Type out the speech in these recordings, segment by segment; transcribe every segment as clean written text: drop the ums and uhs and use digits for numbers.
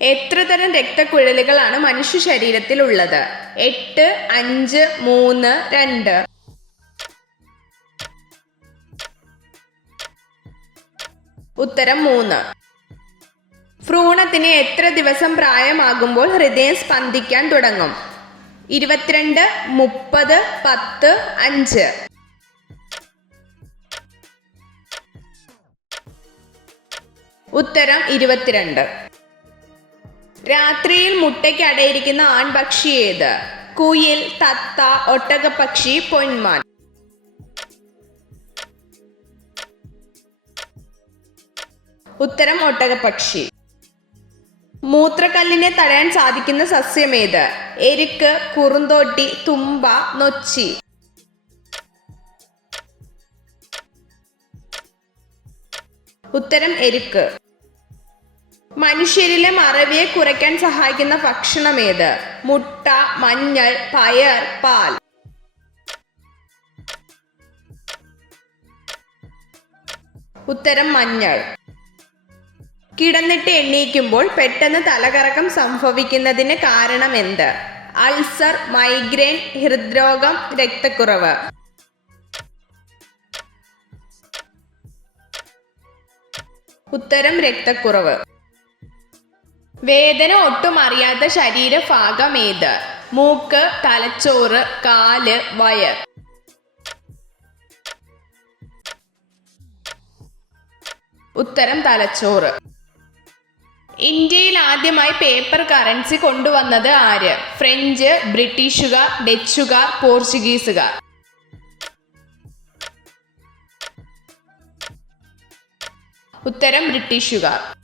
എത്ര തരം രക്തക്കുഴലുകളാണ് മനുഷ്യ ശരീരത്തിൽ ഉള്ളത്? 8, 5, 3, 2. ഉത്തരം 3. ഭ്രൂണത്തിന് എത്ര ദിവസം പ്രായമാകുമ്പോൾ ഹൃദയം സ്പന്ദിക്കാൻ തുടങ്ങും? 22, 30, 10, 5. ഉത്തരം 22. രാത്രിയിൽ മുട്ടയ്ക്ക് അടയിരിക്കുന്ന ആൺപക്ഷി ഏത്? കുയിൽ, തത്ത, ഒട്ടകപ്പക്ഷി, പൊന്മാൻ. ഉത്തരം ഒട്ടകപ്പക്ഷി. മൂത്രക്കല്ലിനെ തടയാൻ സാധിക്കുന്ന സസ്യമേത്? എരുക്ക്, കുറുന്തോട്ടി, തുമ്പ, നൊച്ചി. ഉത്തരം എരുക്ക്. മനുഷ്യരിലെ മറവിയെ കുറയ്ക്കാൻ സഹായിക്കുന്ന ഭക്ഷണമേത്? മുട്ട, മഞ്ഞൾ, പയർ, പാൽ. ഉത്തരം മഞ്ഞൾ. കിടന്നിട്ട് എണീക്കുമ്പോൾ പെട്ടെന്ന് തലകറക്കം സംഭവിക്കുന്നതിന് കാരണം എന്ത്? അൾസർ, മൈഗ്രെയിൻ, ഹൃദ്രോഗം, രക്തക്കുറവ്. ഉത്തരം രക്തക്കുറവ്. വേദന ഒട്ടും അറിയാത്ത ശരീരഭാഗം ഏത്? മൂക്ക്, തലച്ചോറ്, കാല്, വയർ. ഉത്തരം തലച്ചോറ്. ഇന്ത്യയിൽ ആദ്യമായി പേപ്പർ കറൻസി കൊണ്ടുവന്നത് ആര്? ഫ്രഞ്ച്, ബ്രിട്ടീഷുകാർ, ഡച്ചുകാർ, പോർച്ചുഗീസുകാർ. ഉത്തരം ബ്രിട്ടീഷുകാർ.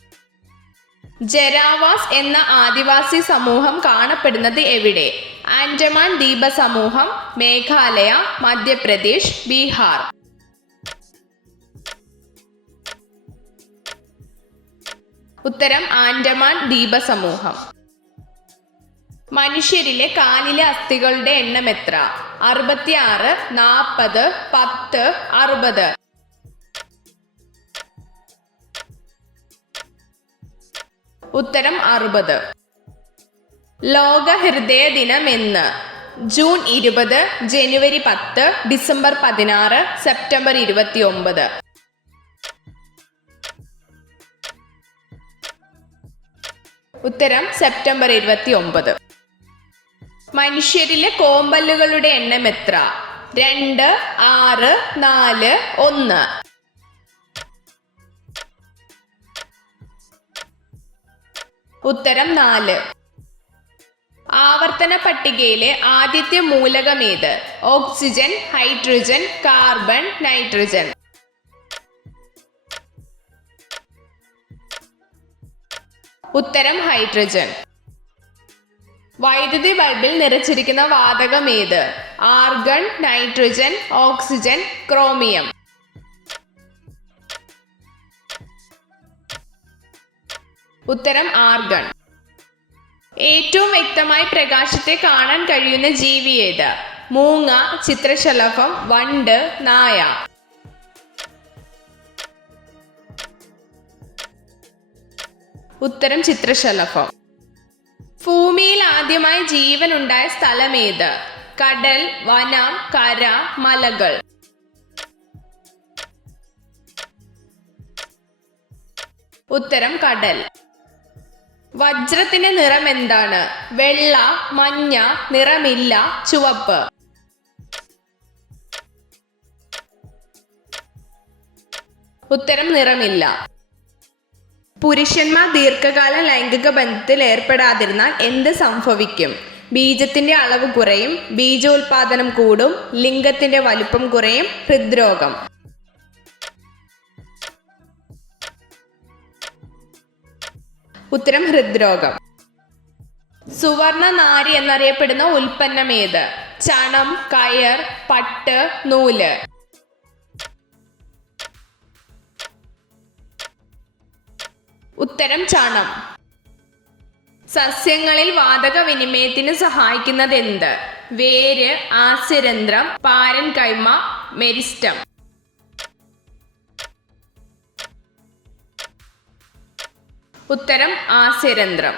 ജരാവാസ് എന്ന ആദിവാസി സമൂഹം കാണപ്പെടുന്നത് എവിടെ? ആൻഡമാൻ ദ്വീപ സമൂഹം, മേഘാലയ, മധ്യപ്രദേശ്, ബീഹാർ. ഉത്തരം ആൻഡമാൻ ദ്വീപ സമൂഹം. മനുഷ്യരിലെ കാലിലെ അസ്ഥികളുടെ എണ്ണം എത്ര? 66, 40, 10, 60. ഉത്തരം 60. ലോക ഹൃദയ ദിനം എന്ന്? ജൂൺ 20, ജനുവരി 10, ഡിസംബർ 16, സെപ്റ്റംബർ 29. ഉത്തരം സെപ്റ്റംബർ 29. മനുഷ്യരിലെ കോമ്പല്ലുകളുടെ എണ്ണം എത്ര? 2, 6, 4, 1. ഉത്തരം 4. ആവർത്തന പട്ടികയിലെ ആദ്യത്തെ മൂലകം ഏത്? Oxygen, hydrogen, carbon, nitrogen. ഉത്തരം ഹൈഡ്രജൻ. വൈദ്യുതി ബൾബിൽ നിറച്ചിരിക്കുന്ന വാതകം ഏത്? Argon, nitrogen, oxygen, chromium. ഉത്തരം ആർഗൺ. ഏറ്റവും വ്യക്തമായി പ്രകാശത്തെ കാണാൻ കഴിയുന്ന ജീവി ഏത്? മൂങ്ങ, ചിത്രശലഭം, വണ്ട്, നായ. ഉത്തരം ചിത്രശലഭം. ഭൂമിയിൽ ആദ്യമായി ജീവൻ ഉണ്ടായ സ്ഥലം ഏത്? കടൽ, വനം, കര, മലകൾ. ഉത്തരം കടൽ. വജ്രത്തിന്റെ നിറം എന്താണ്? വെള്ള, മഞ്ഞ, നിറമില്ല, ചുവപ്പ്. ഉത്തരം നിറമില്ല. പുരുഷന്മാർ ദീർഘകാല ലൈംഗിക ബന്ധത്തിൽ ഏർപ്പെടാതിരുന്നാൽ എന്ത് സംഭവിക്കും? ബീജത്തിന്റെ അളവ് കുറയും, ബീജോൽപാദനം കൂടും, ലിംഗത്തിന്റെ വലുപ്പം കുറയും, ഹൃദ്രോഗം. ഉത്തരം ഹൃദ്രോഗം. സുവർണ നാരി എന്നറിയപ്പെടുന്ന ഉൽപ്പന്നം ഏത്? ചണം, കയർ, പട്ട്, നൂല്. ഉത്തരം ചണം. സസ്യങ്ങളിൽ വാതക വിനിമയത്തിന് സഹായിക്കുന്നത് എന്ത്? വേര്, ആസ്യരന്ധ്രം, പാരൻകൈമ, മെരിസ്റ്റം. ഉത്തരം ആസ്യരന്ധ്രം.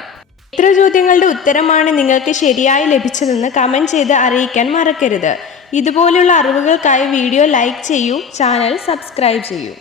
ഇത്ര ചോദ്യങ്ങളുടെ ഉത്തരമാണ് നിങ്ങൾക്ക് ശരിയായി ലഭിച്ചതെന്ന് കമൻറ്റ് ചെയ്ത് അറിയിക്കാൻ മറക്കരുത്. ഇതുപോലുള്ള അറിവുകൾക്കായി വീഡിയോ ലൈക്ക് ചെയ്യൂ, ചാനൽ സബ്സ്ക്രൈബ് ചെയ്യൂ.